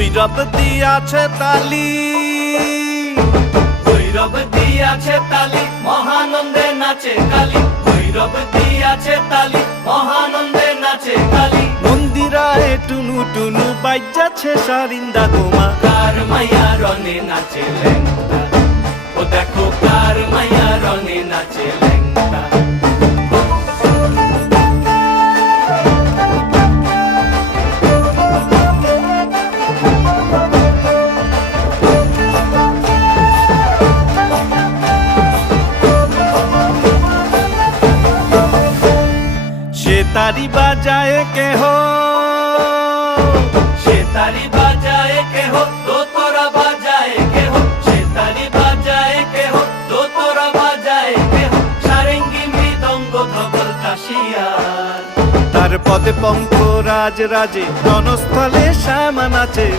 ভৈরব দিয়াছে তালি, ভৈরব দিয়াছে তালি, মহানন্দে নাচে কালী। ভৈরব দিয়াছে তালি, মহানন্দে নাচে কালী। মন্দিরায় টুনু টুনু বাজ্যাছে সারিন্দা গোমা। কার মাইয়া রনে নাচে ল্যাংটা, ও দেখো কার মাইয়া রনে নাচে ল্যাংটা। সে তারি বাজায় কেহ, সে তারি বাজায় কেহ, দোতরা বাজায় কেহ। সে তারি বাজায় কেহ, দোতরা বাজায় কেহ। সারেঙ্গি মৃদঙ্গ ধবল কাশিয়ার। তার পদে পঙ্ক রাজ রাজে, রণস্থলে শ্যামা নাচে।